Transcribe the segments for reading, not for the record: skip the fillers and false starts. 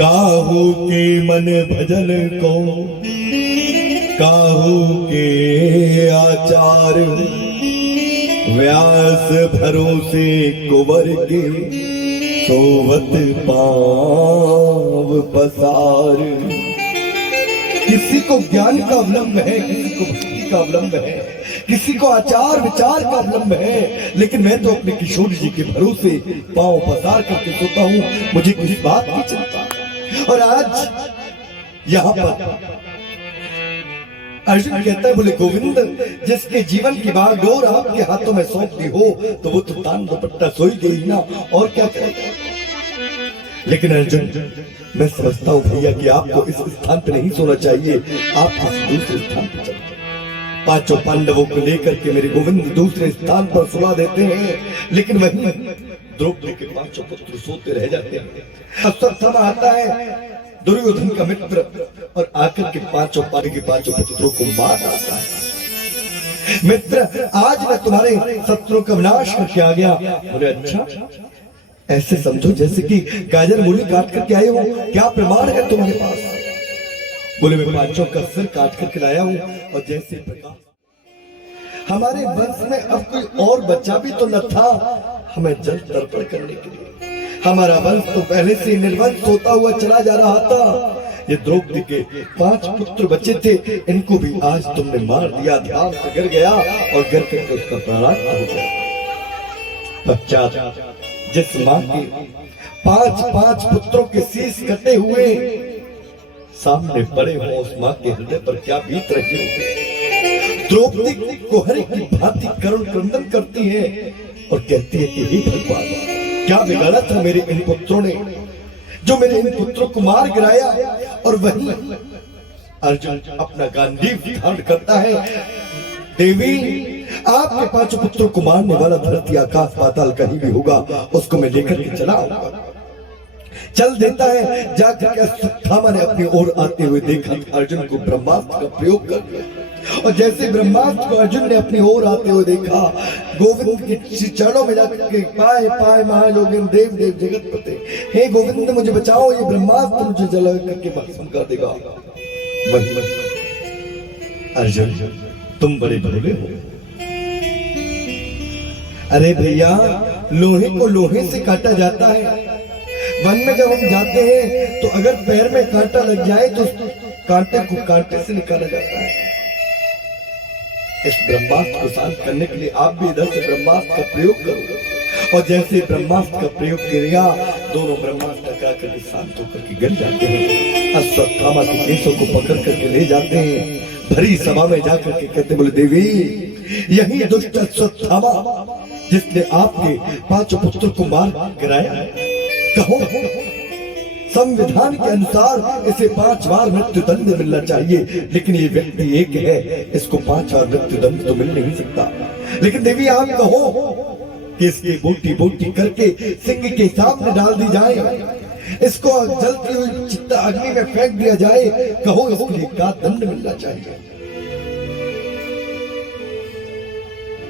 काहू के मन भजन को काहू के आचार, व्यास भरोसे कुंवर के सोवत पाव पसार। किसी को ज्ञान का अवलंब है, किसी को भक्ति का अवलंब है, किसी को आचार विचार का अवलंब है, लेकिन मैं तो अपने किशोर जी के भरोसे पांव पसार करके सोता हूं, मुझे किस बात की चिंता। और आज यहां पर अर्जुन कहता है, बोले गोविंद जिसके जीवन की बागडोर आपके हाथों में सौंप दी हो तो वो तो तान दुपट्टा सोई गई ना, और क्या करेगा। लेकिन अर्जुन मैं समझता हूं भैया कि आपको इस स्थान पे नहीं सोना चाहिए, आप किसी दूसरे स्थान पे चलते। पांचों पांडवों को लेकर के मेरे गोविंद दूसरे स्थान पर सुला देते हैं, लेकिन वहीं द्रौपदी के पांचों पुत्र सोते रह जाते हैं। अश्वत्थामा आता है दुर्योधन का मित्र और आकर के पांचों पुत्रों को मार डालता है। मित्र आज मैं तुम्हारे शत्रुओं का विनाश करके आ गया। बोले अच्छा, ऐसे समझो जैसे कि गाजर मूली काट करके आए हो, क्या प्रमाण है तुम्हारे पास। बोले मैं पांचों का सिर काट करके लाया हूं, और जैसे प्रकाश हमारे वंश में अब कोई और बच्चा भी तो न था हमें जल तर्पण करने के लिए। हमारा वंश तो पहले से निर्वंश होता हुआ चला जा रहा था। ये द्रौपदी के 5 पुत्र बच्चे थे, इनको भी आज तुमने मार दिया, ध्यान से गिर गया और गिर करके उसका प्राणांत हो गया। पश्चात जिस मां के 5 पुत्रों के शीश कटे हुए सामने पड़े हो, उस मां के हृदय पर क्या बीत रही होगी। द्रौपदी कुहरे की भांति करुण क्रंदन करती है और कहती है कि हे भगवान, क्या बिगाड़ा था मेरे इन पुत्रों ने, जो मेरे इन पुत्रों को मार गिराया। और वहीं अर्जुन अपना गांडीव धारण करता है, देवी आपके 5 पुत्रों को मारने वाला धरती आकाश पाताल कहीं भी होगा, उसको मैं लेकर के चला आऊंगा। चल देता है, जाकर के अश्वत्थामा ने अपनी ओर आते हुए देखा अर्जुन को ब्रह्मास्त्र का प्रयोग कर दिया। और जैसे ब्रह्मास्त्र को अर्जुन ने अपनी ओर आते हुए देखा, गोविंद के चरणों में जाकर के पाए पाए महायोगिन देव देव जगतपते, हे गोविंद मुझे बचाओ, ये ब्रह्मास्त्र मुझे जला करके भस्म कर देगा। वही अर्जुन तुम बड़े भोले हो। अरे भैया, लोहे को लोहे से काटा जाता है। वन में जब हम जाते हैं तो अगर पैर में कांटा लग जाए तो कांटे को कांटे से निकाला जाता है। इस ब्रह्मास्त्र को शांत करने के लिए आप भी इधर से ब्रह्मास्त्र का प्रयोग करो। और जैसे ब्रह्मास्त्र का प्रयोग किया, दोनों ब्रह्मास्त्र टकरा करके शांत होकर के गिर जाते हैं। अश्वत्थामा के केसों को पकड़ करके ले जाते हैं, भरी सभा में जाकर के कहते, बोले देवी यही दुष्ट अश्वत्थामा जिसने आपके 5 पुत्रों को मार गिराया है, कहो संविधान के अनुसार इसे 5 बार मृत्यु दंड मिलना चाहिए, लेकिन ये व्यक्ति एक है, इसको 5 बार मृत्यु दंड तो मिल नहीं सकता। लेकिन देवी आप कहो कि इसकी बोटी बोटी करके सिंह के सामने डाल दी जाए, इसको जलती हुई चित्ता अग्नि में फेंक दिया जाए, कहो इसके लिए क्या दंड मिलना चाहिए।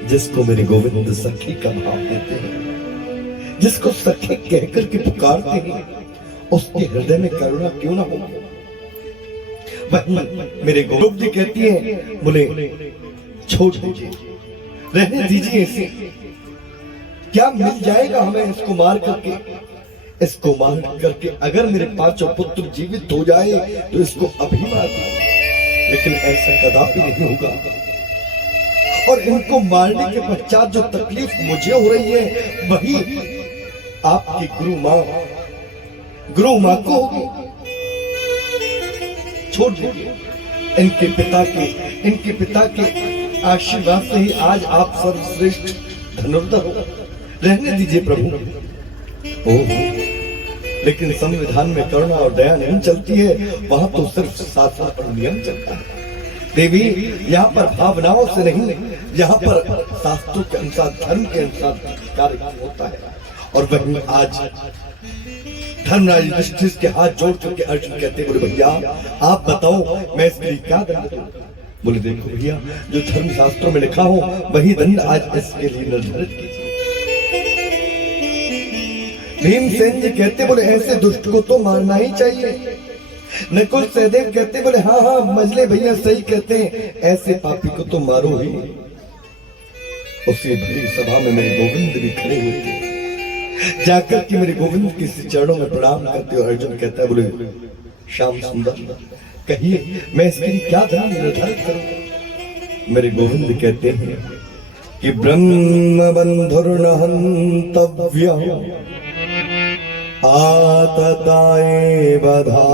जिसको मेरे गोविंद सखी का भाव देते हैं, जिसको सखी कहकर के पुकारते हैं, उसके हृदय में करुणा क्यों ना हो। मेरे द्रौपदी कहती है, बोले छोड़ दीजिए, रहने दीजिए इसे, क्या मिल जाएगा हमें इसको मार करके। इसको मार करके अगर मेरे 5 पुत्र जीवित हो जाए तो इसको अभी मार दीजिए, लेकिन ऐसा कदापि नहीं होगा। और इनको मारने के पश्चात जो तकलीफ मुझे हो रही है वही आपकी गुरु मां को होगी। छोड़ दीजिए, इनके पिता के आशीर्वाद से ही आज आप सर्वश्रेष्ठ धनुर्धर हो। रहने दीजिए प्रभु। लेकिन संविधान में करुणा और दया नहीं चलती है, वहां तो सिर्फ शासन और नियम चलता है। देवी यहाँ पर भावनाओं से नहीं, यहाँ पर शास्त्रों के अनुसार धर्म के अनुसार कार्य होता है। और वहीं आज धर्मराज युधिष्ठिर के हाथ जोड़ करके अर्जुन कहते, बोले भैया आप बताओ मैं इसके लिए क्या दंड दूं। बोले देखो भैया, जो धर्म शास्त्रों में लिखा हो वही दंड आज इसके लिए निर्धारित कीजिए। भीमसेन जी कहते बोले ऐसे दुष्ट को तो मारना ही चाहिए। नकुल सहदेव कहते बोले हाँ हाँ मजले भैया सही कहते हैं, ऐसे पापी को तो मारो ही। उसी भरी सभा में मेरे गोविंद भी खड़े हुए थे। जाकर के मेरे गोविंद के चरणों में प्रणाम करते हुए अर्जुन कहता है बोले श्याम सुंदर कहिए मैं इसके लिए क्या धर्म निर्धारित करूं। मेरे गोविंद कहते हैं कि ब्रह्म बंधुर्न हन्तव्य आतताए बधारहण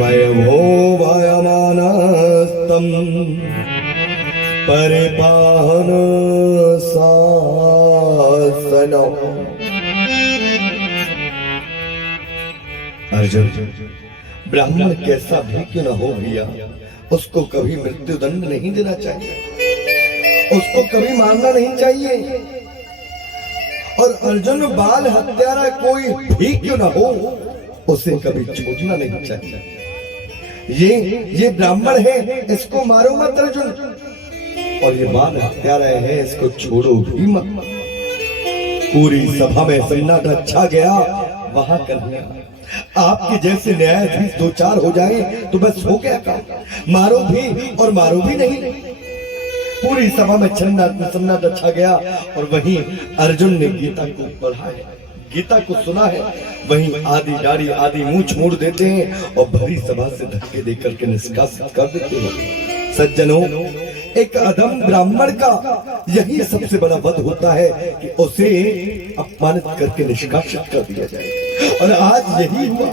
वयमो वयमानस्तम परिपाहन शासन। अर्जुन ब्राह्मण कैसा भी क्यों न हो भैया, उसको कभी मृत्यु दंड नहीं देना चाहिए, उसको कभी मारना नहीं चाहिए। और अर्जुन बाल हत्यारा कोई भी क्यों न हो, उसे कभी छोड़ना नहीं चाहिए। ये ब्राह्मण है, इसको मारो मत अर्जुन, और ये बाल हत्यारा है, इसको छोड़ो भी मत। पूरी सभा में सन्नाटा छा गया। वहां कन्हैया आपके जैसे न्यायाधीश दो चार हो जाए तो बस हो गया काम, मारो भी और मारो भी नहीं। पूरी सभा में सन्नाटा छा गया। और वहीं अर्जुन ने गीता को पढ़ा है, गीता को सुना है, वहीं आधी दाढ़ी आधी मूंछ मोड़ देते हैं और भरी सभा से धक्के देकर के निष्कासित कर देते हैं। सज्जनों, एक अधम ब्राह्मण का यही सबसे बड़ा वध होता है कि उसे अपमानित करके निष्कासित कर दिया जाए। और आज यही हुआ,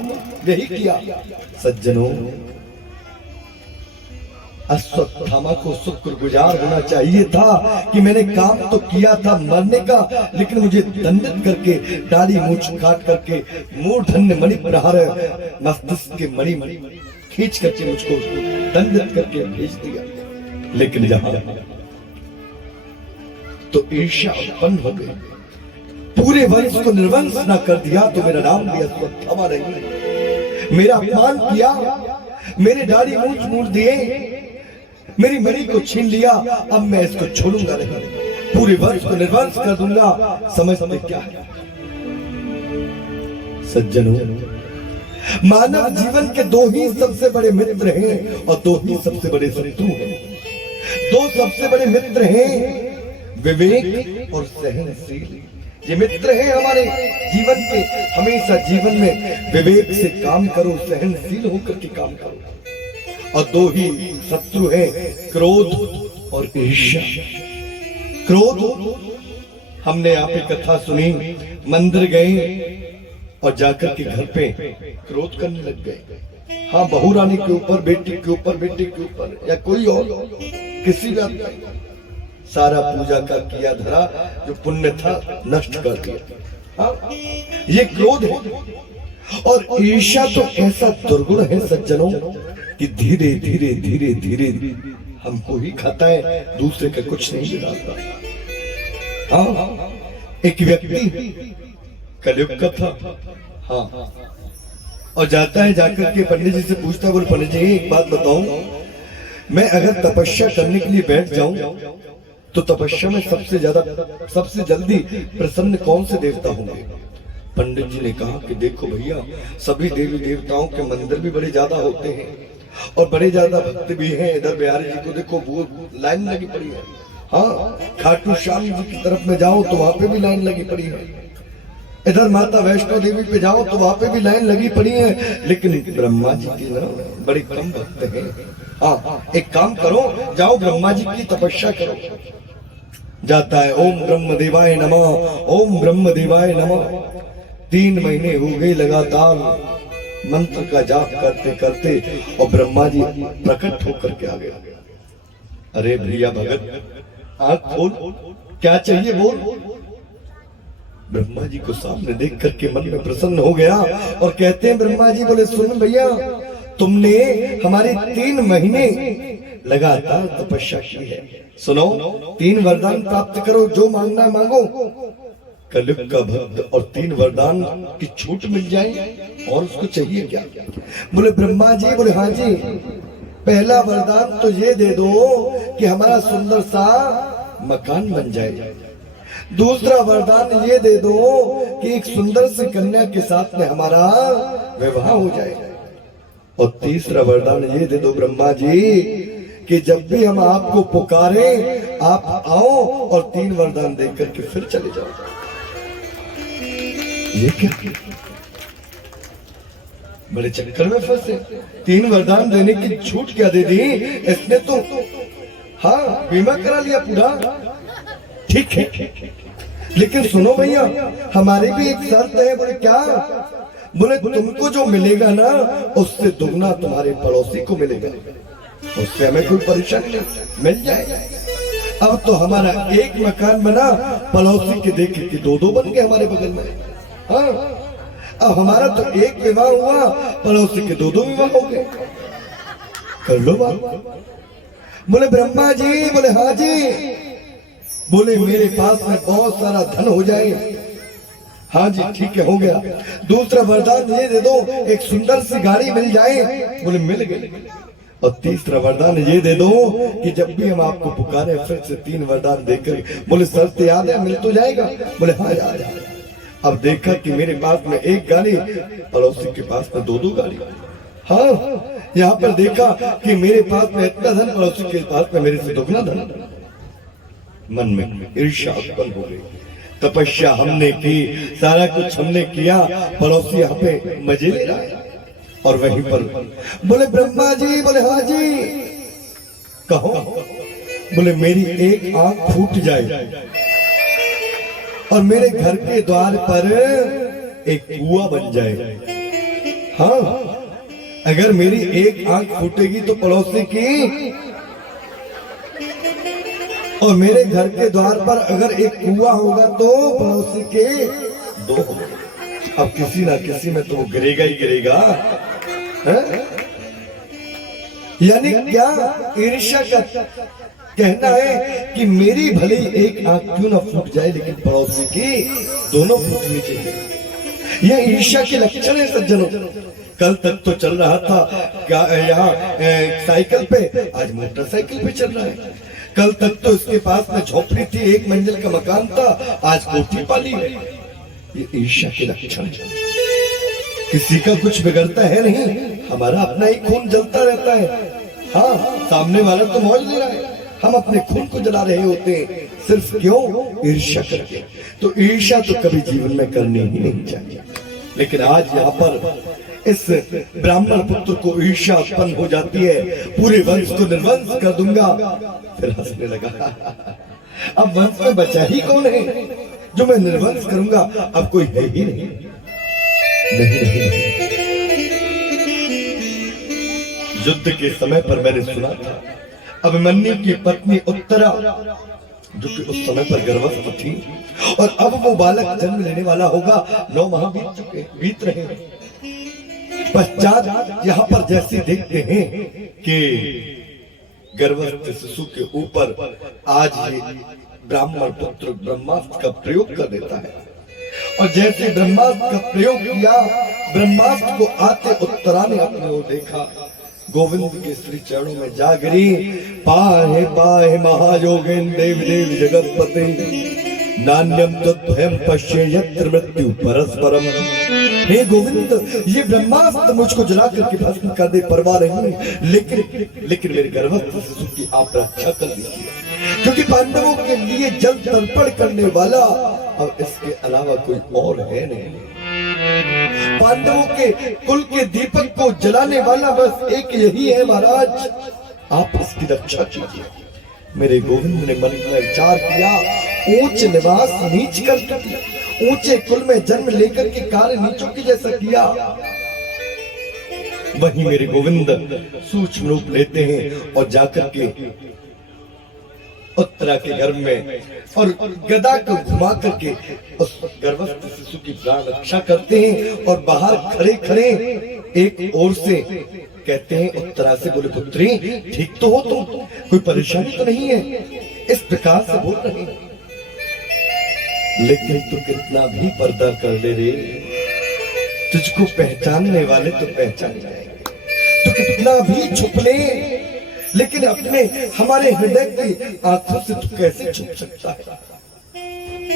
यही किया। सज्जनों, अश्वत्थामा को शुक्रगुजार होना चाहिए था कि मैंने काम तो किया था मरने का, लेकिन मुझे दंडित करके दाढ़ी मूंछ काट करके मूर्धन्य मणि प्रहार मस्तिष्क के मणि खींच करके मुझको दंडित करके भेज दिया। लेकिन जहां तो ईर्ष्या उत्पन्न हो गई, पूरे वंश को निर्वंश न कर दिया तो मेरा नाम भी अश्वत्थामा नहीं। मेरा अपमान किया, मेरे दाढ़ी मूंछ मोड़ दिए, मेरी मणि को छीन लिया, अब मैं इसको छोड़ूंगा नहीं, पूरे वंश को निर्वंश कर दूंगा। समझते क्या है सज्जनों, मानव जीवन के दो ही सबसे बड़े मित्र हैं और दो ही सबसे बड़े शत्रु हैं। दो सबसे बड़े मित्र हैं विवेक और सहनशील। ये मित्र हैं हमारे जीवन के, हमेशा जीवन में विवेक से काम करो, सहनशील होकर के काम करो। और दो ही शत्रु हैं क्रोध और ईर्ष्या। क्रोध, हमने आप एक कथा सुनी, मंदिर गए और जाकर के घर पे क्रोध करने लग गए। हाँ, बहू रानी के ऊपर, बेटी के ऊपर, बेटे के ऊपर या कोई और किसी का सारा पूजा का किया धरा जो पुण्य था नष्ट कर दिया। हाँ, ये क्रोध है। और ईर्ष्या तो ऐसा दुर्गुण है सज्जनों कि धीरे धीरे धीरे धीरे हमको ही खाता है, दूसरे का कुछ नहीं बिगाड़ता। हाँ, एक व्यक्ति कलयुग का था। हाँ, और जाता है, जाकर के पंडित जी से पूछता है, बोले पंडित जी एक बात बताऊं, मैं अगर तपस्या करने के लिए बैठ जाऊं तो तपस्या में सबसे जल्दी प्रसन्न कौन से देवता होंगे? पंडित जी ने कहा कि देखो भैया, सभी देवी देवताओं के मंदिर भी बड़े ज्यादा होते हैं और बड़े ज्यादा भक्त भी हैं। इधर बिहारी जी को देखो, वो लाइन लगी पड़ी है। हाँ, खाटू श्याम जी की तरफ में जाओ तो वहां पे भी लाइन लगी पड़ी है। इधर माता वैष्णो देवी पे जाओ तो वहां पे भी लाइन लगी पड़ी है। लेकिन ब्रह्मा जी की ना बड़े कम भक्त हैं। हाँ, एक काम करो, जाओ ब्रह्मा जी की तपस्या करो। जाता है, ओम ब्रह्म देवाय नमः, ओम ब्रह्म देवाय नमः। 3 महीने हो गए लगातार मंत्र का जाप करते करते, और ब्रह्मा जी प्रकट होकर के आ गए। अरे भैया भगत, आंख खोल, क्या चाहिए बोल। ब्रह्मा जी को सामने देख करके मन में प्रसन्न हो गया और कहते हैं ब्रह्मा जी, बोले सुन भैया, तुमने हमारे 3 महीने लगातार तपस्या की है, सुनो 3 वरदान प्राप्त करो, जो मांगना मांगो। कलयुग का भक्त और 3 वरदान की छूट मिल जाए, और उसको चाहिए क्या? बोले ब्रह्मा जी, बोले हाँ जी, पहला वरदान तो ये दे दो कि हमारा सुंदर सा मकान बन जाए। दूसरा वरदान ये दे दो कि एक सुंदर सी कन्या के साथ में हमारा विवाह हो जाए। और तीसरा वरदान ये दे दो ब्रह्मा जी कि जब भी हम आपको पुकारे आप आओ और 3 वरदान देकर के फिर चले जाओ। ये क्या? बड़े चक्कर में फंसे। 3 वरदान देने की छूट क्या दे दी इसने तो? हाँ, बीमा करा लिया पूरा, ठीक है। लेकिन सुनो भैया, हमारी भी एक शर्त है। बोले क्या? बोले तुमको जो मिलेगा ना उससे दुगना तुम्हारे पड़ोसी को मिलेगा, उससे हमें कोई परेशानी नहीं, मिल जाएगा। अब तो हमारा एक मकान बना, पड़ोसी के देखे कि 2-2 बन गए हमारे बगल में। हाँ, अब हमारा तो एक विवाह हुआ, पड़ोसी के 2-2 विवाह हो गए। कर लो बात। बोले ब्रह्मा जी? बोले हाँ जी। बोले मेरे पास में बहुत सारा धन हो जाए। हाँ जी ठीक है, हो गया। दूसरा वरदान ये दे दो एक सुंदर सी गाड़ी मिल जाए। बोले मिल गई। और तीसरा वरदान ये दे दो कि जब भी हम आपको पुकारे फिर से 3 वरदान देकर। बोले शर्त याद है? मिल तो जाएगा? बोले हाँ याद है। अब देखा कि मेरे पास में एक गाड़ी, पड़ोसी के पास में 2-2 गाड़ी। हाँ, यहाँ पर देखा कि मेरे पास में इतना धन, पड़ोसी के पास में मेरे से दुगना धन। मन में ईर्ष्या उत्पन्न हो गई। तपस्या हमने की, सारा कुछ हमने किया, पड़ोसी यहाँ पे मजे ले रहा है। और वहीं पर बोले ब्रह्मा जी? बोले हाँ जी। कहो। बोले मेरी एक आंख फूट जाए और मेरे घर के द्वार पर एक कुआं बन जाए। हाँ, अगर मेरी एक आंख फूटेगी तो पड़ोसी की, और मेरे घर के द्वार पर अगर एक कुआं होगा तो पड़ोसी के 2 होंगे। अब किसी ना किसी में तो वो गिरेगा ही गिरेगा। यानी क्या ईर्ष्या का कहना है कि मेरी भले एक आंख क्यों ना फूट जाए लेकिन पड़ोसी की दोनों फूटनी चाहिए। यह ईर्ष्या के लक्षण है सज्जनों। कल तक तो चल रहा था यहाँ साइकिल पे, आज मोटरसाइकिल पे चल रहा है। कल तक तो इसके पास में झोपड़ी थी, 1 मंजिल का मकान था, आज कोठी पाली है। ये ईर्ष्या के लक्षण है। किसी का कुछ बिगड़ता है नहीं, हमारा अपना ही खून जलता रहता है। हाँ, सामने वाला तो मौज ले रहा है, हम अपने खून को जला रहे होते हैं। सिर्फ क्यों? ईर्ष्या करके। तो ईर्ष्या तो कभी जीवन में करनी ही नहीं चाहिए। लेकिन आज यहाँ पर इस ब्राह्मण पुत्र को ईर्ष्या उत्पन्न हो जाती है, पूरे वंश को निर्वंश कर दूंगा। फिर हंसने लगा। अब वंश में बचा ही कौन है जो मैं निर्वंश करूंगा? अब कोई है ही नहीं। नहीं। युद्ध के समय पर मैंने सुना था अभिमन्यु की पत्नी उत्तरा, जो कि उस समय पर गर्भस्थ थी, और अब वो बालक जन्म लेने वाला होगा। 9 माह बीत रहे हैं। पश्चात यहाँ पर जैसे देखते हैं कि गर्भस्थ शिशु के ऊपर आज ही ब्राह्मण पुत्र ब्रह्मास्त्र का प्रयोग कर देता है। और जैसे ब्रह्मास्त्र का प्रयोग किया, ब्रह्मास्त्र को आते उत्तरा ने अपने ओर देखा, गोविंद के श्री चरणों में जा गिरी। पाहे पाहे महायोगेन देव देव जगतपते नान्यम तद्भयम पश्ये यत्र मृत्यु परस्परम। हे गोविंद, ये ब्रह्मास्त्र मुझको जला करके भस्म कर दे, परवाह नहीं, लेकिन मेरे गर्भस्थ शिशु की आप रक्षा कर दीजिए, क्योंकि पांडवों के लिए जल तर्पण करने वाला और इसके अलावा कोई और है नहीं। पांडवों के कुल के दीपक को जलाने वाला बस एक यही है महाराज, आप इसकी रक्षा कीजिए। मेरे गोविंद ने मन में विचार किया, ऊंच निवास नीच कर, ऊंचे कुल में जन्म लेकर के कार्य नीचों की जैसा किया। वहीं मेरे गोविंद सूक्ष्म रूप लेते हैं और जाकर के उत्तरा के गर्भ में और गदा को घुमा करके उस गर्भस्थ शिशु की प्राण रक्षा करते हैं। और बाहर खड़े खड़े एक ओर से कहते हैं उत्तरा से, बोले पुत्री ठीक तो हो तुम, कोई परेशानी तो नहीं है? इस प्रकार से बोल रहे हैं। लेकिन तू कितना भी पर्दा कर ले रे, तुझको पहचानने वाले तो पहचान जाएंगे। तू कितना भी छुप ले, लेकिन अपने हमारे हृदय की आंखों से तू कैसे छुप सकता है?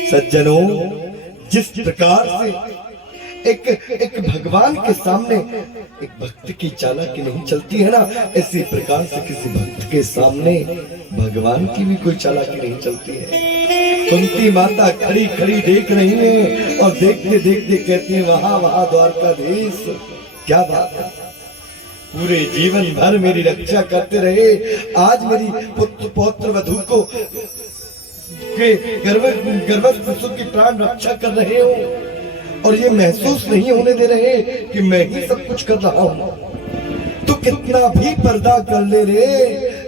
सज्जनों, जिस प्रकार से एक भगवान के सामने एक भक्त की चालाकी नहीं चलती है ना, इसी प्रकार से किसी भक्त के सामने भगवान की भी कोई चालाकी नहीं चलती है। कुंती माता खड़ी खड़ी देख रही है और देखते देखते कहती है, वहां वहां द्वारकाधीश, क्या बात है, पूरे जीवन भर मेरी रक्षा करते रहे, आज मेरी पुत्र पौत्र वधू को के गर्भस्थ शिशु की प्राण रक्षा कर रहे हो और ये महसूस नहीं होने दे रहे कि मैं ही सब कुछ कर रहा हूं। तो कितना भी पर्दा कर ले रे,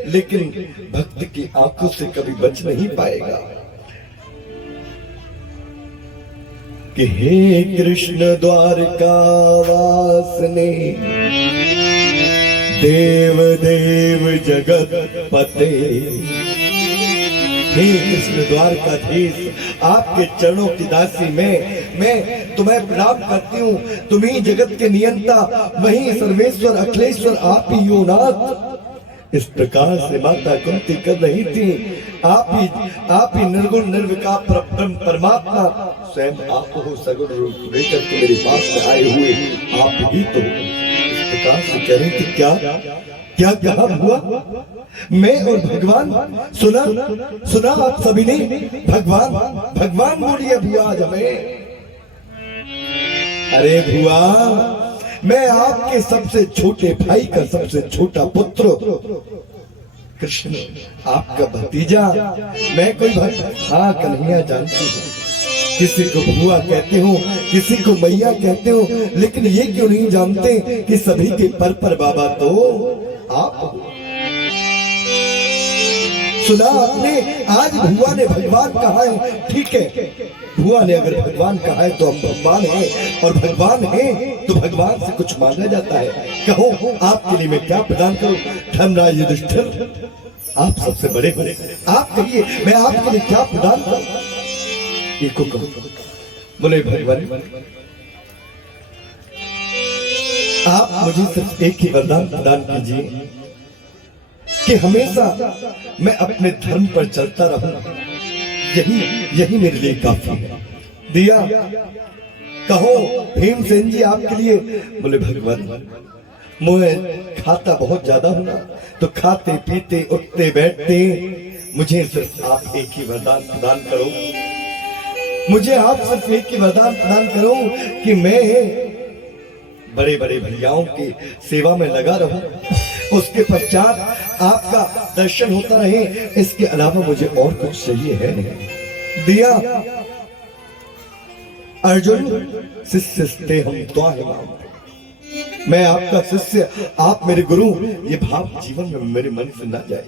लेकिन भक्त की आंखों से कभी बच नहीं पाएगा कि हे कृष्ण द्वारका वासने, देव देव जगत पते, हे कृष्ण द्वारकाधीश, आपके चरणों की दासी मैं तुम्हें प्रणाम करती हूँ। तुम ही जगत के नियंता, वही सर्वेश्वर अखिलेश्वर, आप ही हो नाथ। इस प्रकार से माता कुंती कर रही थी। आप ही निर्गुण निर्विकार परमात्मा, स्वयं आप हो सगुण रूप लेकर के मेरे पास में आए हुए आप ही तो। इस प्रकार से कह रही थी, क्या कहा हुआ, मैं और भगवान, सुना आप सभी ने, भगवान बोलिए भुआ आज हमें। अरे भुआ, मैं आपके सबसे छोटे भाई का सबसे छोटा पुत्र कृष्ण, आपका भतीजा, मैं कोई हाँ कन्हैया जानती हूँ, किसी को भुआ कहते हो, किसी को मैया कहते हो, लेकिन ये क्यों नहीं जानते कि सभी के पर बाबा तो आप हो। सुना आपने, आज भुआ ने भगवान कहा है, ठीक है, भुआ ने अगर भगवान कहा है तो हम भगवान हैं, और भगवान हैं तो भगवान से कुछ मांगा जाता है। कहो आपके लिए मैं क्या प्रदान करूं? धर्मराज युधिष्ठिर, आप सबसे बड़े हो, आप कहिए मैं आपके लिए क्या प्रदान करूं? एको कहो, बोले भगवान आप मुझे सिर्फ एक ही वरदान प्रदान कीजिए कि हमेशा मैं अपने धर्म पर चलता रहूं, यही मेरे लिए काफी है। दिया, कहो भीमसेन जी आपके लिए। बोले भगवान, मुझे खाता बहुत ज्यादा हूं ना, तो खाते पीते उठते बैठते मुझे सिर्फ आप एक ही वरदान प्रदान करो, मुझे आप सिर्फ एक ही वरदान प्रदान करो कि मैं बड़े बड़े भैयाओं की सेवा में लगा रहूं, उसके पश्चात आपका दर्शन होता रहे, इसके अलावा मुझे और कुछ चाहिए है नहीं। दिया, अर्जुन शिष्य हम तो मैं आपका शिष्य, आप मेरे गुरु, ये भाव जीवन में मेरे मन से ना जाए।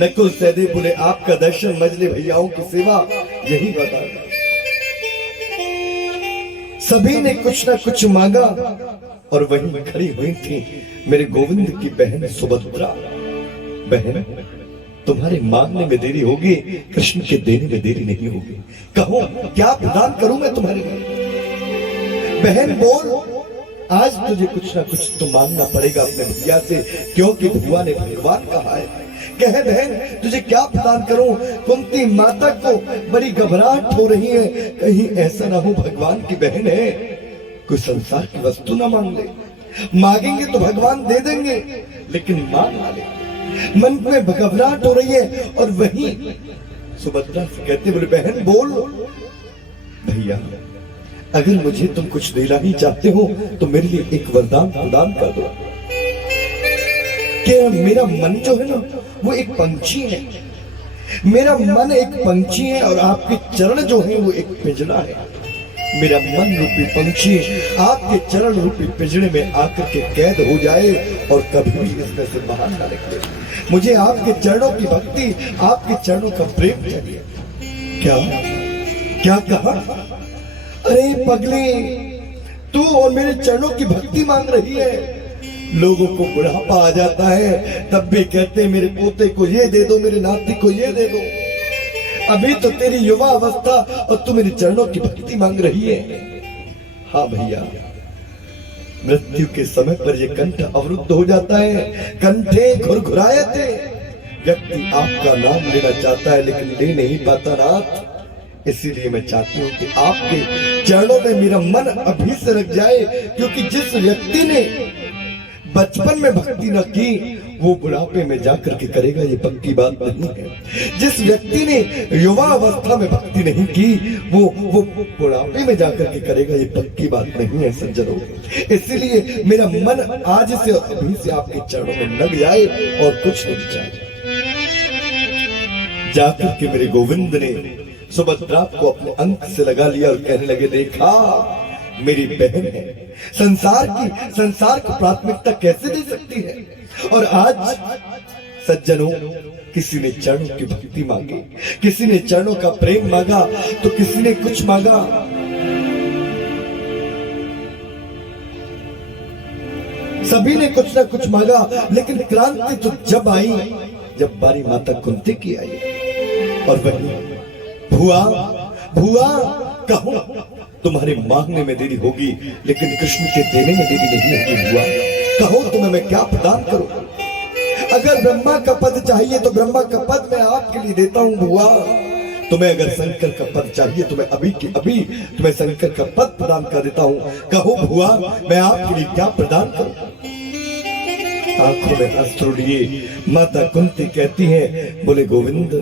नकुल सहदेव बोले आपका दर्शन, मजले भैयाओं की सेवा, यही बता। सभी ने कुछ ना कुछ मांगा और वहीं खड़ी हुई थी मेरे गोविंद की बहन सुभद्रा। बहन, तुम्हारे मांगने में देरी होगी, कृष्ण के देने में देरी नहीं होगी। कहो क्या प्रदान करूं मैं तुम्हारे लिए? बहन बोल, आज तुझे कुछ ना कुछ तो मांगना पड़ेगा अपने भैया से, क्योंकि भगवान ने भगवान कहा है। कहे बहन तुझे क्या प्रदान करूं? कुंती माता को बड़ी घबराहट हो रही है, कहीं ऐसा ना हो भगवान की बहन है कोई संसार की वस्तु ना मांग ले। मांगेंगे तो भगवान दे देंगे, लेकिन मांग ना ले। मन में घबराहट हो रही है और वही सुभद्रा से कहते बोले बहन बोल। भैया अगर मुझे तुम कुछ देना ही चाहते हो तो मेरे लिए एक वरदान प्रदान कर दो कि मेरा मन जो है ना वो एक पंछी है, मेरा मन एक पंछी है और आपके चरण जो है वो एक पिंजरा है। मेरा मन रूपी पंछी आपके चरण रूपी पिंजरे में आकर के कैद हो जाए और कभी भी इसमें से बाहर ना निकले। मुझे आपके चरणों की भक्ति, आपके चरणों का प्रेम चाहिए। क्या क्या कहा? अरे पगली, तू और मेरे चरणों की भक्ति मांग रही है। लोगों को बुढ़ापा आ जाता है तब भी कहते मेरे पोते को ये दे दो, मेरे नाती को ये दे दो। अभी तो तेरी युवा अवस्था और तू मेरे चरणों की भक्ति मांग रही है। हाँ भैया, मृत्यु के समय पर ये कंठ अवरुद्ध हो जाता है, कंठे घुरघुराए थे। व्यक्ति आपका नाम लेना चाहता है लेकिन ले नहीं पाता। नाथ इसीलिए मैं चाहती हूँ कि आपके चरणों में मेरा मन अभी से रख जाए, क्योंकि जिस व्यक्ति ने बचपन में भक्ति न की वो बुढ़ापे में जाकर के करेगा, ये पक्की बात नहीं है। जिस व्यक्ति ने युवा अवस्था में भक्ति नहीं की वो बुढ़ापे में जाकर के करेगा, ये पक्की बात नहीं है सज्जनों। इसीलिए मेरा मन आज से अभी से आपके चरणों में लग जाए और कुछ नहीं चाहिए। जाकर के मेरे गोविंद ने सुभद्रा को अपने अंक से लगा लिया और कहने लगे, देखा मेरी बहन है, संसार को प्राथमिकता कैसे दे सकती है। और आज सज्जनों, किसी ने चरणों की भक्ति मांगी, किसी ने चरणों का प्रेम मांगा, तो किसी ने कुछ मांगा। सभी ने कुछ ना कुछ मांगा, लेकिन क्रांति तो जब आई जब बारी माता कुंती की आई। और वही भुआ कहूं तुम्हारे मांगने में देरी होगी, लेकिन कृष्ण के देने में देरी नहीं होगी। बुआ कहो तुम्हें मैं क्या प्रदान करूं। अगर ब्रह्मा का पद चाहिए तो ब्रह्मा का पद मैं आपके लिए देता हूं बुआ। तुम्हें अगर शंकर का पद चाहिए तो मैं अभी की अभी तुम्हें शंकर का पद प्रदान कर देता हूं। कहो बुआ मैं आपके लिए क्या प्रदान करूं। आंखों में अश्रु लिए माता कुंती कहती है, बोले गोविंद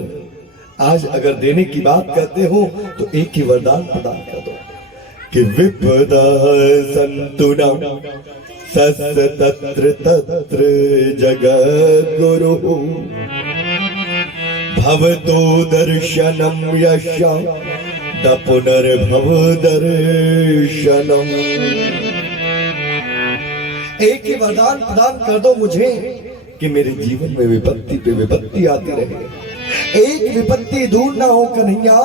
आज अगर देने की बात करते हो तो एक ही वरदान प्रदान कर दो कि विपदा संतुना सस्य तत्र तत्र जगद्गुरु भवतो दर्शनम यशा द पुनर्भव दर्शनम। एक ही वरदान प्रदान कर दो मुझे कि मेरे जीवन में विपत्ति पे विपत्ति आती रहे। एक विपत्ति दूर ना हो कन्हैया,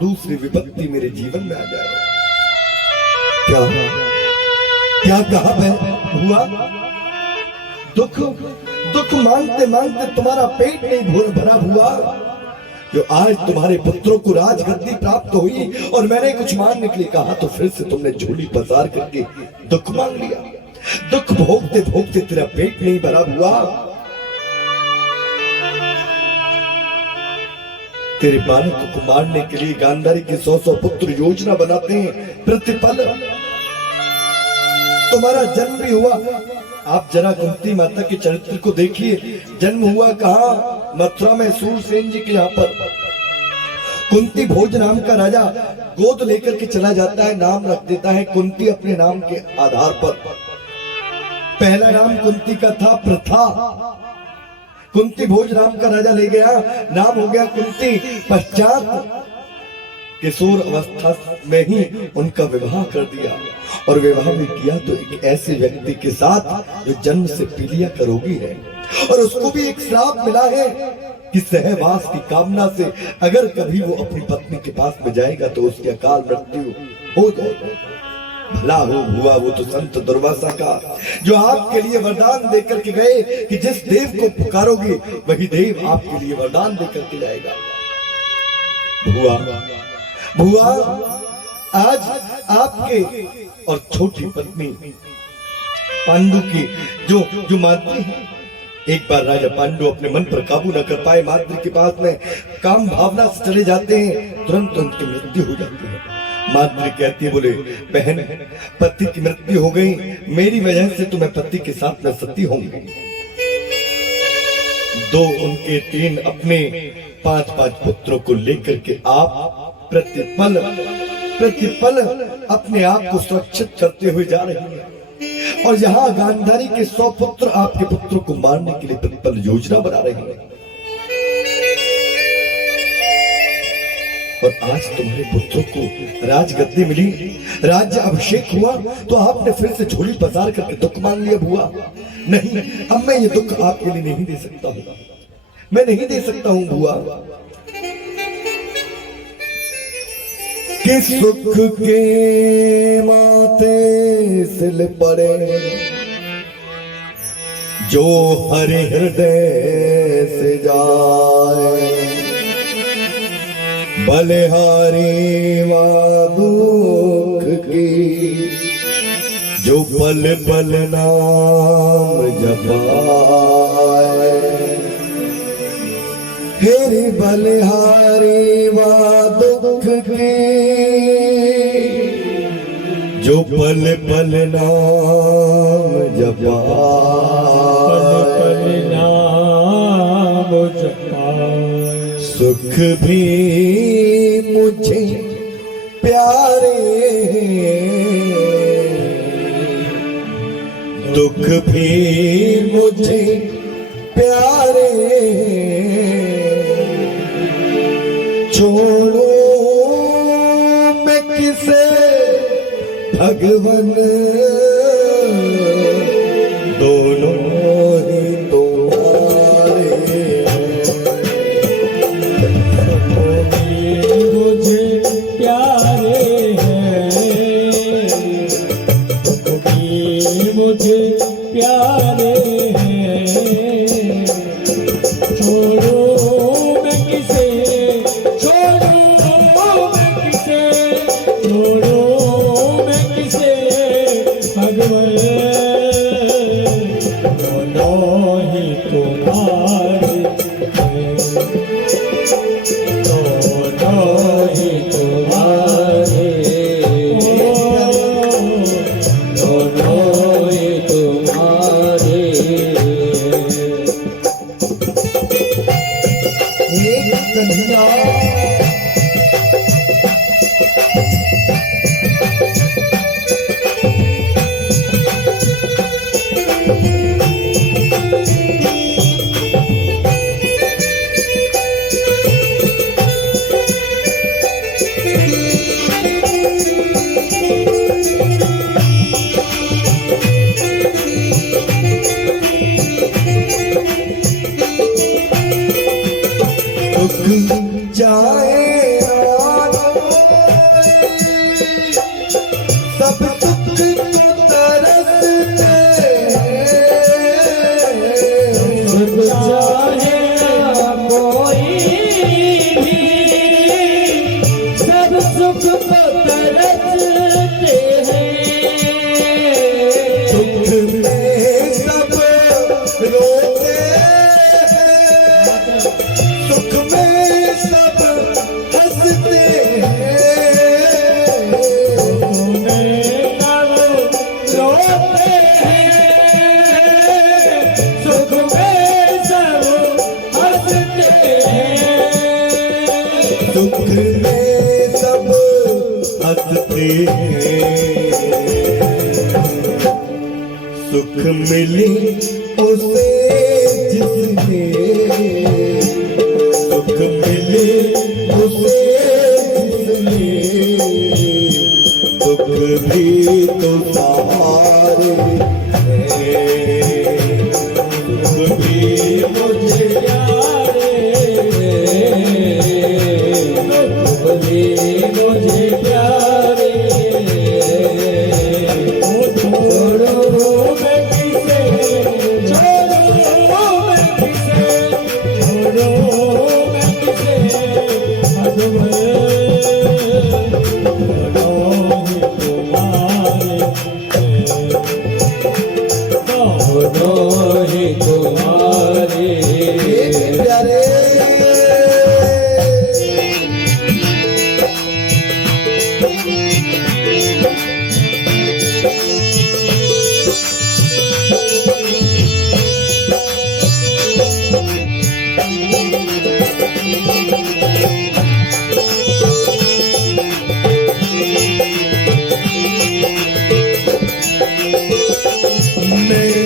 दूसरी विपत्ति मेरे जीवन में आ जाए। क्या कहा हुआ। दुख मांगते मांगते तुम्हारा पेट नहीं भरा हुआ। जो आज तुम्हारे पुत्रों को राजगद्दी प्राप्त हुई और मैंने कुछ मांगने के लिए कहा तो फिर से तुमने झोली पसार करके दुख मांग लिया। दुख भोगते भोगते तेरा पेट नहीं भरा हुआ। तेरे बालक को मारने के लिए गांधारी के 100 पुत्र योजना बनाते हैं। प्रतिपल तुम्हारा जन्म भी हुआ। आप जरा कुंती माता के चरित्र को देखिए। जन्म हुआ कहाँ? मथुरा में सूरसेन जी के यहाँ पर। कुंती भोज नाम का राजा गोद लेकर के चला जाता है, नाम रख देता है कुंती अपने नाम के आधार पर। पहला नाम कुंती का था प्रथा। कुंती भोज नाम का राजा ले गया, नाम हो गया कुंती। पश्चात किशोर अवस्था में ही उनका विवाह कर दिया और विवाह भी किया तो एक ऐसे व्यक्ति के साथ जो जन्म से पीलिया का रोगी है और उसको भी एक श्राप मिला है कि सहवास की कामना से अगर कभी वो अपनी पत्नी के पास में जाएगा तो उसकी अकाल मृत्यु हो जाएगा। भला हुआ वो तो संत दुर्वासा का, जो आपके लिए वरदान देकर के गए कि जिस देव को पुकारोगे वही देव आपके लिए वरदान देकर के जाएगा। भुआ आज आपके और छोटी पत्नी पांडु की जो मातृ है, एक बार राजा पांडु अपने मन पर काबू न कर पाए, मातृ के पास में काम भावना से चले जाते हैं, तुरंत उनकी मृत्यु हो जाती है। मातृ कहती है, बोले बहन पति की मृत्यु हो गई, मेरी वजह से तुम्हें पति के साथ में सती होंगे। 2 उनके 3 अपने 5 पुत्रों को लेकर के आप प्रतिपल अपने आप को सुरक्षित करते हुए जा रही हैं और यहाँ गांधारी के 100 पुत्र आपके पुत्रों को मारने के लिए प्रतिपल योजना बना रही हैं। और आज तुम्हारे पुत्रों को राजगद्दी मिली, राज्य अभिषेक हुआ तो आपने फिर से झोली पसार करके दुख मांग लिया। बुआ नहीं, अब मैं ये दुख आपके लिए नहीं दे सकता हूँ, मैं नहीं दे सकता हूँ बुआ। कि सुख के माथे सिल पड़े जो हरि हृदय से जाए, बलिहारी मां दुख की जो पल पल नाम जपाए। हेरी बलिहारी मां दुख की जो पल पल नाम जपा, पल नाम जपाए, सुख भी मुझे प्यारे, दुख भी मुझे प्यारे, छोड़ो मैं किसे भगवन, दोनों ही तुम्हारे मुझे प्यारे हैं, मुझे प्यारे हैं, छोड़ो मैं किसे, छोड़ो मैं किसे, छोड़ो मैं किसे भगवन, दोनों ही तुम्हारे हैं, दोनों ही तुम्हारे, दोनों ही तुम्हारे। एक कन्हैया जाए सब सुख को तरसते, सुख चाहे कोई भी, सब सुख को तरसते हैं, सुख में सब रोते हैं, सुख में सब हंसते हैं, रोते हैं, सुख में सब हंसते हैं, सुख में सब हंसते हैं, सुख मिले उसे जिसने, सुख मिले उसे जिसने, दुख भी तो सहारे हैं, दुख भी मुझे प्यारे मुझे प्यारे, छोड़ो मैं किसे, छोड़ो मैं किसे, छोड़ो मैं किसे भगवन, दोनों ही तुम्हारे हैं, दोनों ही तुम्हारे प्यारे। मैं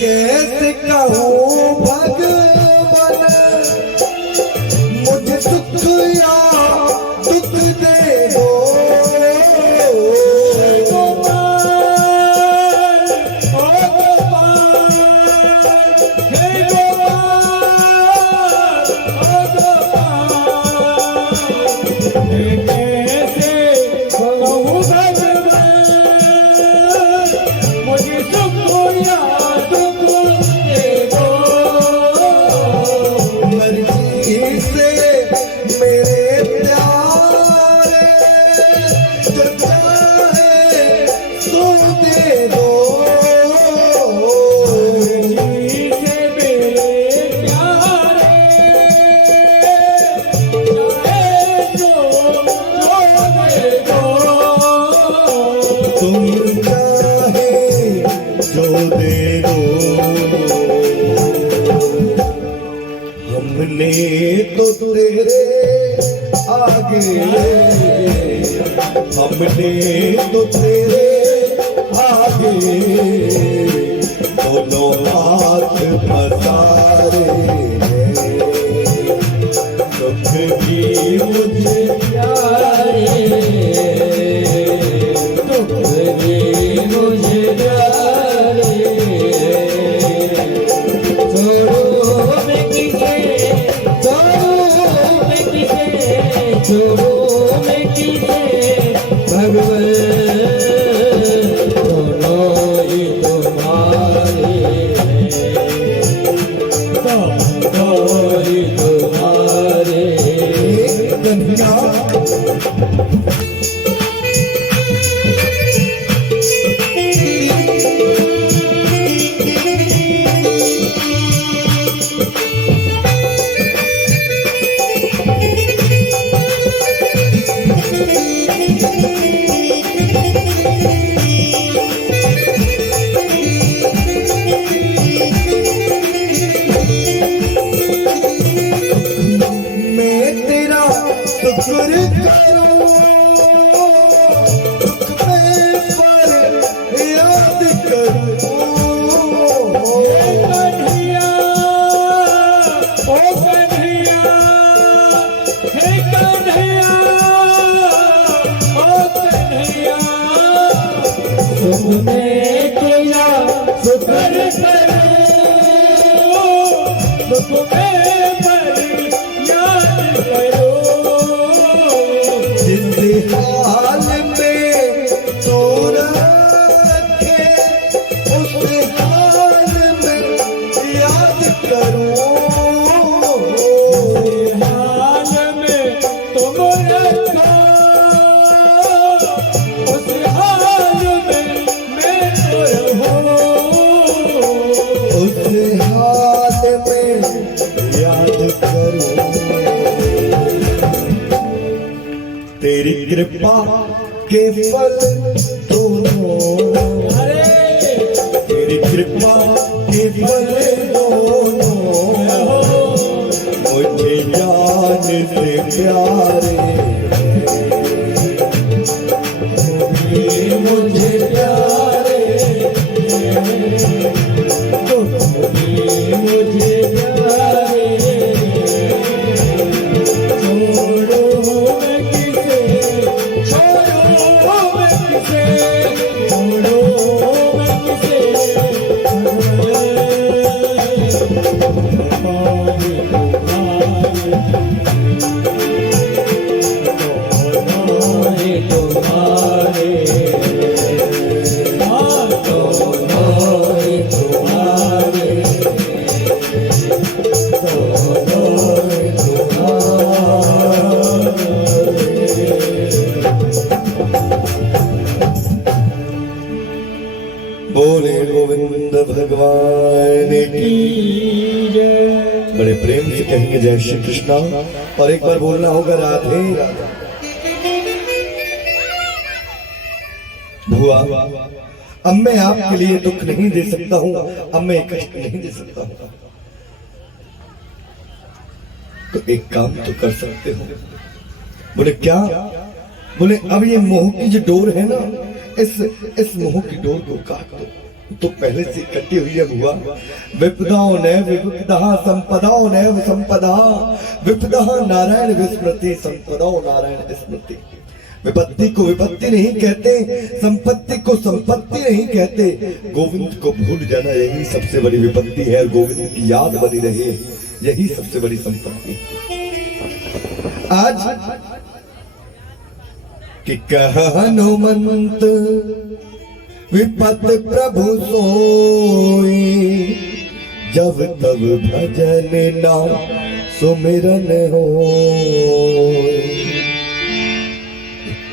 कैसे कहूँ भगवान, मुझे सुख या दुख दे दो, हमने तो तेरे आगे दोनों हाथ पसारे हैं, दुख भी मुझे प्यारे दुख भी मुझे प्यारे छोड़ो मैं किसे छोड़ो मैं किसे भगवान दोनों ही तुम्हारे दोनों ही तुम्हारे कन्हैया मैं तेरा शुक्र करूं, दुख में पर याद करूं। कन्हैया ओ कन्हैया हे कन्हैया ओ कन्हैया तुमने तेरा शुक्र करो तुमने पर याद करो जिस हाल में तो रखे उस हाल में याद करूं। हाल में तुम रखो उस हाल में मैं तो रहूं उस हाल में याद करूं। तेरी कृपा के फल दोनों, तेरी कृपा के फल दोनों मुझे जान से प्यारे ये मुझे प्यारे ये मुझे प्यारे छोड़ो मैं किसे छोड़ो मैं किसे छोड़ो मैं किसे तुम्हारे बोले गोविंद भगवान की। बड़े प्रेम से कहेंगे जय श्री कृष्णा, और एक बार बोलना होगा राधे राधे। भुआ, अब मैं आपके लिए दुख नहीं दे सकता हूँ, अब मैं कष्ट नहीं दे सकता हूँ, तो एक काम तो कर सकते हो। बोले क्या? बोले अब ये मोह की जो डोर है ना, इस मोह की डोर को काट दो। तो पहले से कटी हुई है भुआ। विपदाओं ने विपदा संपदाओं ने संपदा विपदा नारायण विस्मृति संपदाओं नारायण स्मृति। विपत्ति को विपत्ति नहीं कहते, संपत्ति को संपत्ति नहीं कहते। गोविंद को भूल जाना यही सबसे बड़ी विपत्ति है, गोविंद की याद बनी रहे यही सबसे बड़ी संपत्ति। आज कि कह हनुमंत विपत प्रभु सोई, जब तब भजन नाम सुमिरन हो।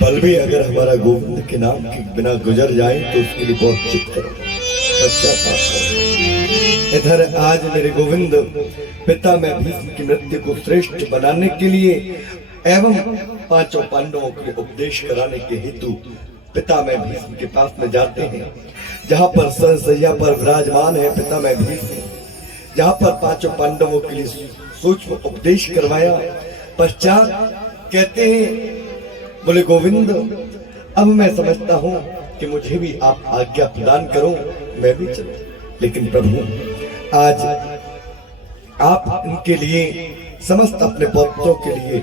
पल भी अगर हमारा गोविंद के नाम के बिना गुजर जाए तो उसके लिए बहुत चित करो, पश्चाताप करो। इधर आज मेरे गोविंद पिता में भीष्म की मृत्यु को श्रेष्ठ बनाने के लिए एवं पांचों पांडवों के उपदेश कराने के हेतु पिता में भीष्म के पास में जाते हैं, जहां पर सरसैया पर विराजमान है पिता में भीष्म, जहां पर पांचों पांडवों के लिए सूक्ष्म उपदेश करवाया। पश्चात कहते हैं, बोले गोविंद अब मैं समझता हूँ कि मुझे भी आप आज्ञा प्रदान करो, मैं भी चलूं। लेकिन प्रभु आज आप इनके लिए, समस्त अपने पौत्रों के लिए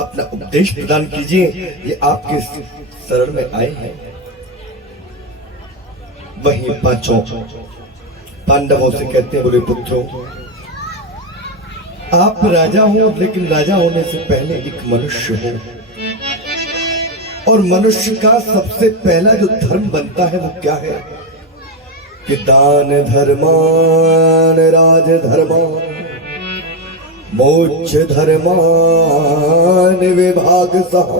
अपना उपदेश प्रदान कीजिए। ये आपके शरण में आए हैं। वही पांचों पांडवों से कहते हैं, बोले पुत्रों, आप राजा हो, लेकिन राजा होने से पहले एक मनुष्य हो, और मनुष्य का सबसे पहला जो धर्म बनता है वो क्या है कि दान धर्मान राज धर्मान मोक्ष धर्मान विभाग सह।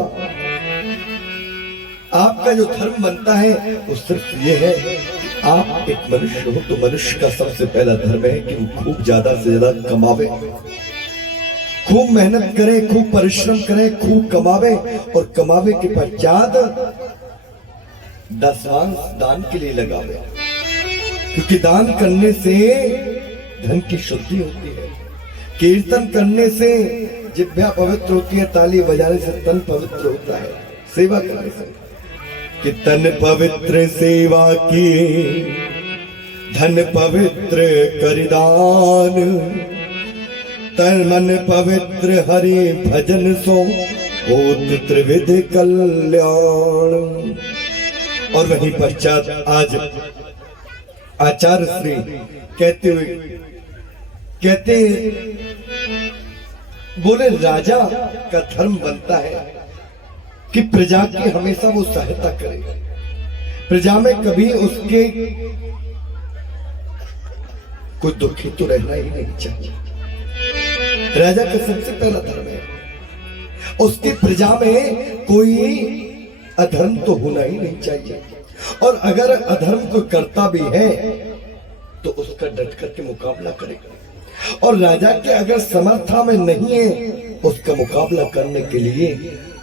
आपका जो धर्म बनता है वो सिर्फ ये है कि आप एक मनुष्य हो, तो मनुष्य का सबसे पहला धर्म है कि वो खूब ज्यादा से ज्यादा कमावे, खूब मेहनत करे, खूब परिश्रम करे, खूब कमावे, और कमावे के पश्चात दशवांश दान के लिए लगावे, क्योंकि दान करने से धन की शुद्धि होती है, कीर्तन करने से जिह्वा पवित्र होती है, ताली बजाने से तन पवित्र होता है, सेवा करने से कि तन पवित्र सेवा की धन पवित्र करिदान, तन मन पवित्र हरि भजन सो होत त्रिविध कल्याण। और वहीं पश्चात आज आचार्य श्री कहते बोले राजा का धर्म बनता है कि प्रजा की हमेशा वो सहायता करे, प्रजा में कभी उसके कोई दुखी तो रहना ही नहीं चाहिए। राजा का सबसे पहला धर्म है उसकी प्रजा में कोई अधर्म तो होना ही नहीं चाहिए, और अगर अधर्म कोई करता भी है तो उसका डट करके मुकाबला करेगा, और राजा के अगर समर्था में नहीं है उसका मुकाबला करने के लिए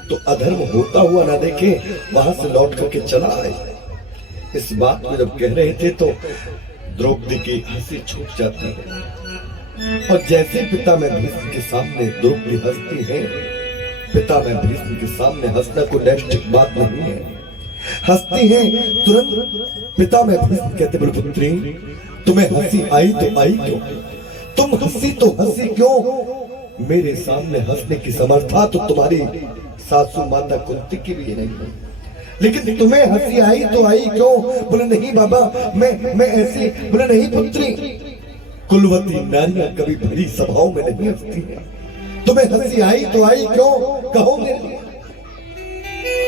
तो अधर्म होता हुआ ना देखे, वहां से लौट करके चला आए। इस बात को जब कह रहे थे तो द्रौपदी की हंसी छूट जाती है, और जैसे पिता में भीष्म के सामने द्रौपदी हंसती है, पिता में भीष्म के सामने हंसना कोई नैष्ठिक बात नहीं है, हंसती है। तुरंत पिता में भीष्म कहते, बोले पुत्री, तुम्हें हंसी आई तो आई क्यों? तुम हंसी तो हंसी क्यों? मेरे सामने हंसने की समर्था तो तुम्हारी सासू माता कुंती की भी नहीं है, लेकिन तुम्हें हंसी आई तो आई क्यों? बोले नहीं बाबा, मैं ऐसी। बोले नहीं पुत्री, कुलवती नारियां कभी भरी सभाओं में नहीं हंसती हैं, तुम्हें हंसी आई तो आई क्यों? कहो मेरे लिए।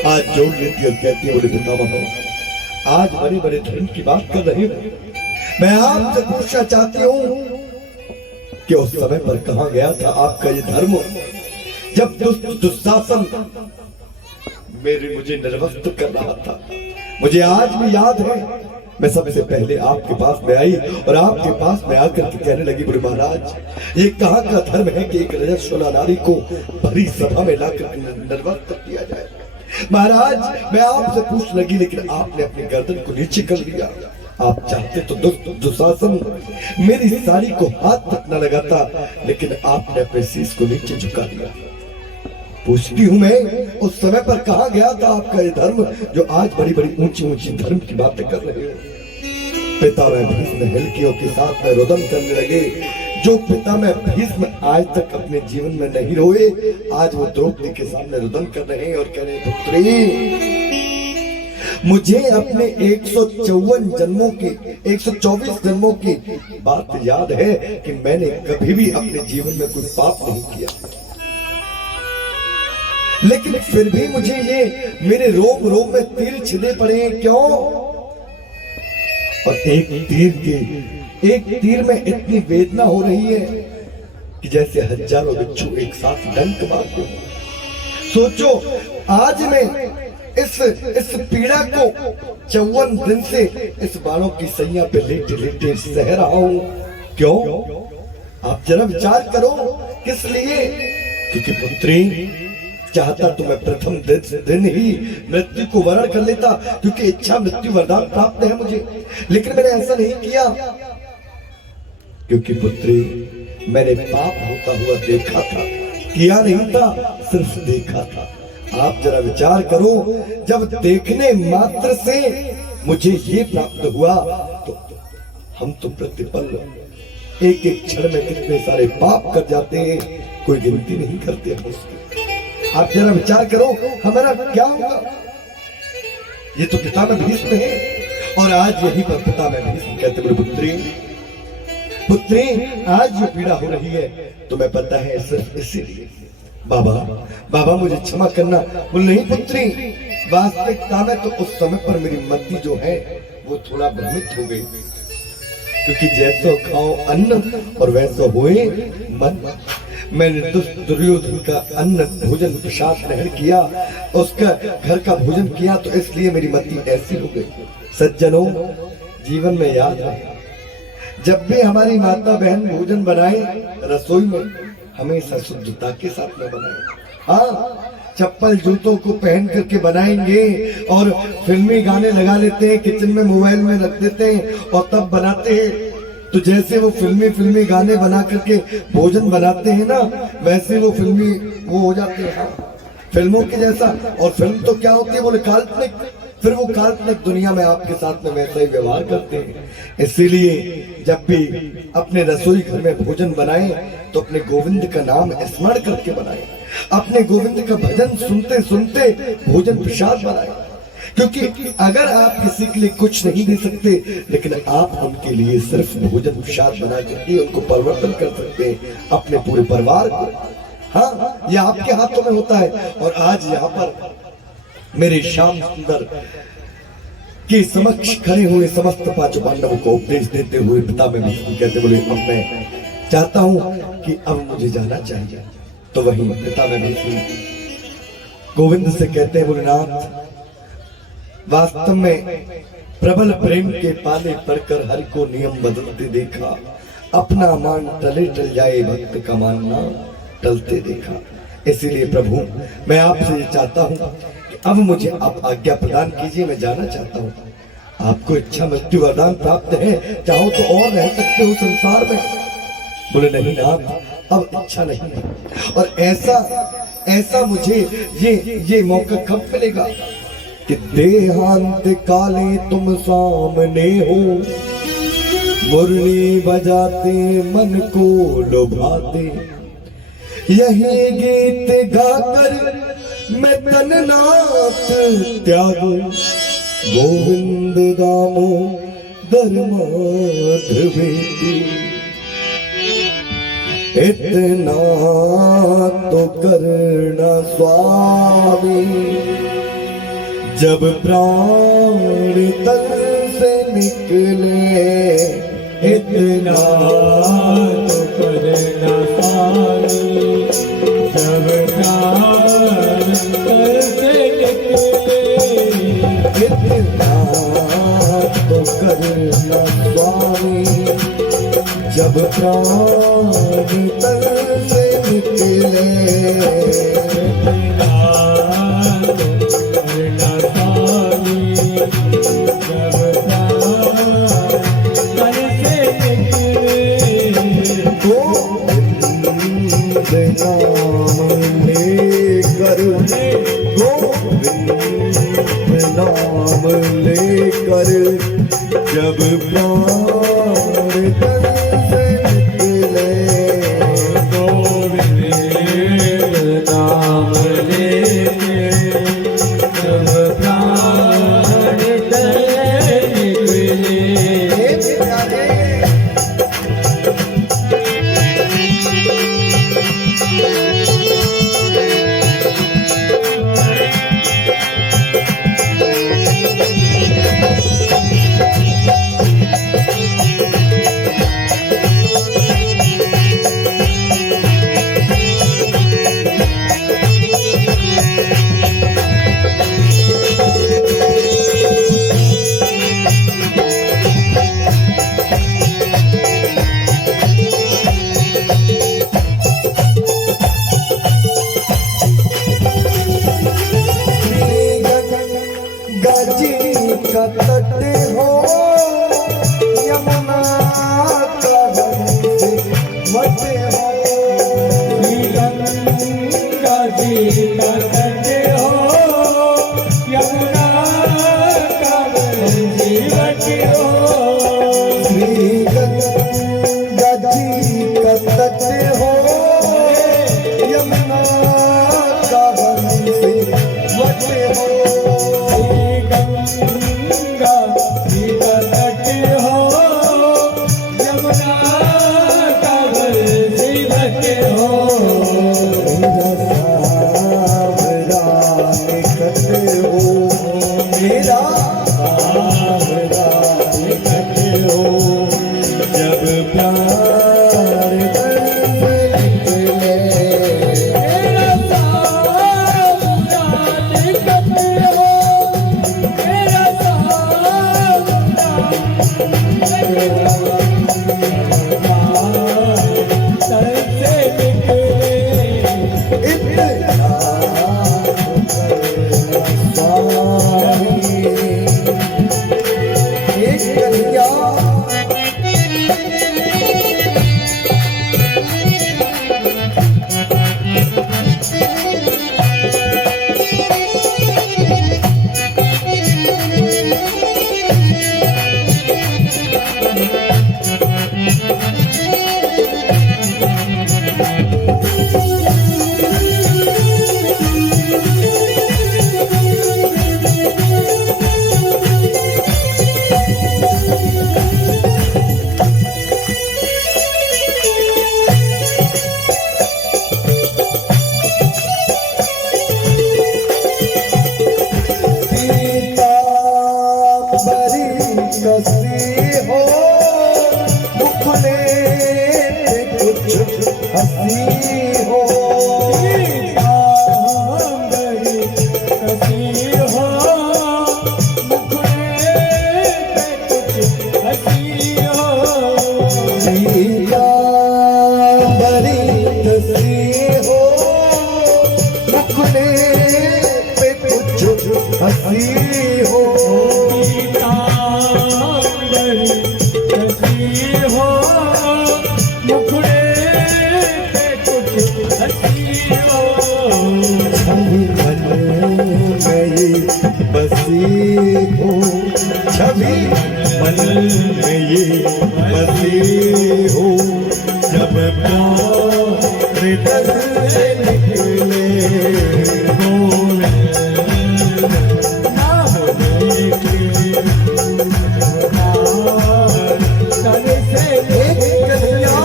आज जोड़ लेती और कहती है, बोले पितामह, आज बड़े बड़े धर्म की बात कर रहे हो, मैं आपसे पूछना चाहती हूँ कि उस समय पर कहां गया था आपका ये धर्म, जब दुशासन मुझे निर्वस्त्र कर रहा था। मुझे आज भी याद है, मैं सबसे पहले आपके पास में आई और आपके पास में आकर के कहने लगी, बोले महाराज, ये कहाँ का धर्म है कि एक रजस्वला नारी को भरी सभा में लाकर निर्वस्त्र किया जाए? महाराज, मैं आपसे पूछ लगी, लेकिन आपने अपनी गर्दन को नीचे कर लिया। आप चाहते तो दुशासन मेरी साड़ी को हाथ तक न लगाता, लेकिन आपने अपने शीश को नीचे झुका दिया। पूछती हूं मैं, उस समय पर कहां गया था आपका ये धर्म, जो आज बड़ी बड़ी ऊंची ऊंची धर्म की बातें कर रहे हो? पिता में भीष्म हिलकियों के साथ में रुदन करने लगे। जो पिता में भीष्म आज तक अपने जीवन में नहीं रोए, आज वो द्रौपदी के सामने रुदन कर रहे हैं और कह रहे हैं, पुत्री, मुझे अपने 154 जन्मों की 124 जन्मों की बात याद है कि मैंने कभी भी अपने जीवन में कोई पाप नहीं किया, लेकिन फिर भी मुझे ये मेरे रोम रोम में तीर छिदे पड़े हैं। क्यों? और एक तीर में इतनी वेदना हो रही है कि जैसे हजारों बिच्छू एक साथ डंक मारते हो। सोचो, आज मैं इस पीड़ा को 54 दिन से इस बाणों की सैया पे लेटे लेटे सह रहा हूं। क्यों? आप जरा विचार करो, किस लिए? क्योंकि पुत्री, चाहता तो मैं प्रथम दिन ही मृत्यु को वरण कर लेता, क्योंकि इच्छा मृत्यु वरदान प्राप्त है मुझे, लेकिन मैंने ऐसा नहीं किया, क्योंकि पुत्री, मैंने पाप होता हुआ देखा था, किया नहीं था, सिर्फ देखा था। आप जरा विचार करो, जब देखने मात्र से मुझे ये प्राप्त हुआ तो हम तो प्रतिपल एक एक क्षण में कितने सारे पाप कर जाते हैं, कोई गिनती नहीं करते हम उसकी। आप जरा विचार करो हमारा क्या होगा। ये तो पिता में भीष्म है, और आज यही पर पिता में भीष्म कहते बोले पुत्री पुत्री आज जो पीड़ा हो रही है तुम्हें पता है सिर्फ इसीलिए। बाबा बाबा मुझे क्षमा करना। बोले नहीं पुत्री, वास्तविकता में तो उस समय पर मेरी मति जो है वो थोड़ा भ्रमित हो गई, क्योंकि जैसो खाओ अन्न और वैसो होए मन। मैंने दुर्योधन का अन्न भोजन प्रसाद ग्रहण किया, उसका घर का भोजन किया, तो इसलिए मेरी मति ऐसी हो गई। सज्जनों, जीवन में याद रहे, जब भी हमारी माता बहन भोजन बनाए रसोई में हमेशा शुद्धता के साथ में बनाए। हाँ, चप्पल जूतों को पहन करके बनाएंगे और फिल्मी गाने लगा लेते हैं, किचन में मोबाइल में रख देते हैं और तब बनाते हैं। तो जैसे वो फिल्मी गाने बना करके भोजन बनाते हैं ना, वैसे वो फिल्मी वो हो जाते हैं, हाँ, फिल्मों के जैसा। और फिल्म तो क्या होती है बोले काल्पनिक, फिर वो काल्पनिक दुनिया में आपके साथ में वैसा ही व्यवहार करते हैं। इसीलिए जब भी अपने रसोई घर में भोजन बनाए तो अपने गोविंद का नाम स्मरण करके बनाए, अपने गोविंद का भजन सुनते सुनते भोजन प्रसाद बनाए। क्योंकि अगर आप किसी के लिए कुछ नहीं दे सकते, लेकिन आप उनके लिए सिर्फ भोजन प्रसाद बना करके उनको परिवर्तन कर सकते हैं, अपने पूरे परिवार को। हाँ, ये आपके हाथों में होता है। और आज यहाँ पर मेरे श्याम सुंदर के समक्ष खड़े हुए समस्त पांच पांडवों को उपदेश देते हुए पिता में भीष्म कहते बोले अब मैं चाहता हूं कि अब मुझे जाना चाहिए। तो वही पिता में भीष्म गोविंद से कहते हैं बोले नाथ, वास्तव में प्रबल प्रेम के पाले पड़कर हरि को नियम बदलते देखा, अपना मान टले टल जाए भक्त का मानना टलते देखा। इसीलिए प्रभु मैं आपसे ये चाहता हूं कि अब मुझे आप आज्ञा प्रदान कीजिए, मैं जाना चाहता हूं। आपको इच्छा मृत्यु वरदान प्राप्त है, चाहो तो और रह सकते हो संसार में। बोले नहीं नाथ, अब इच्छा नहीं है। और ऐसा मुझे ये मौका कब मिलेगा कि देहांत काले तुम सामने हो, मुरली बजाते मन को लुभाते, यही गीत गाकर मैं तननाथ त्यागू, गोविंद दामो धर्माधवेती। इतना तो करना स्वामी, जब प्राण तन से निकले, इतना तो करना स्वामी, जब प्राण तन से निकले, इतना तो करना स्वामी, जब प्राण तन से निकले, इतना तो करना स्वामी, जब प्राण तन से निकले। गोविंद नाम लेकर, गोविंद नाम लेकर, जब प्राण तन से निकले, गोविंद नाम लेके जब प्राण तन निकले। हे प्यारे गाजी का तट हो, यमुना का रंग मत हो, गंगा जी का तट हो, बड़ी कसी हो मुखने पे कुछ हंसी हो बड़ी कसी हो मुखड़े पे कुछ हंसी हो सीता बड़ी कसी हो मुखने पे कुछ हंसी हो बड़ी कसी हो मुखड़े पे कुछ हंसी हो छवि मन में ये बसी हो छवि मन में ये बसी हो जब प्यार दिल से निकले एक कन्या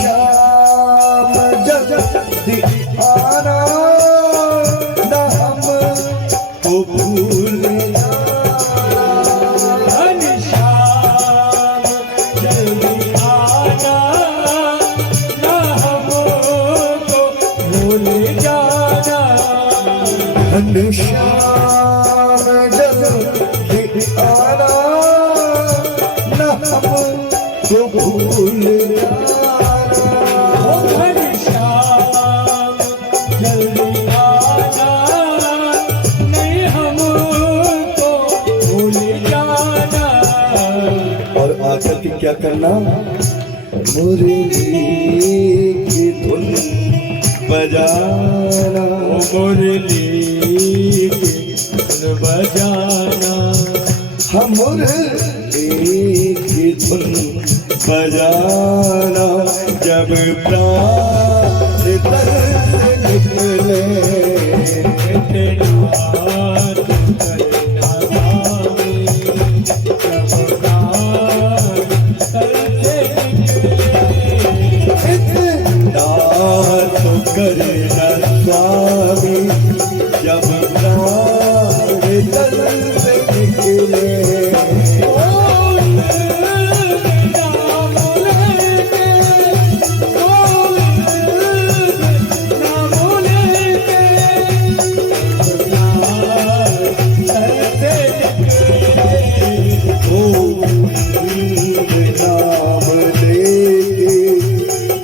घनश्याम जल्दी आना न हमको भूलना घनश्याम जल्दी आना न हमको भूल जाना घनश्याम जल्दी आना न हमको भूलना घनश्याम जल्दी आना नहीं हमको भूल जाना और आकर के क्या करना मुरली की धुन बजाना मुरली की धुन बजाना हम मुरली की धुन बजाना जब प्राण तन से निकले इतना करना स्वामी जब प्राण करते इतना तो करना स्वामी जब प्राण तन से निकले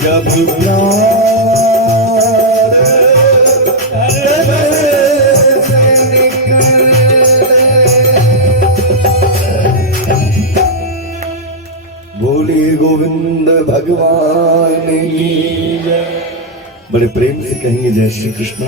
जब बोले गोविंद भगवान की बड़े प्रेम से कहेंगे जय श्री कृष्ण।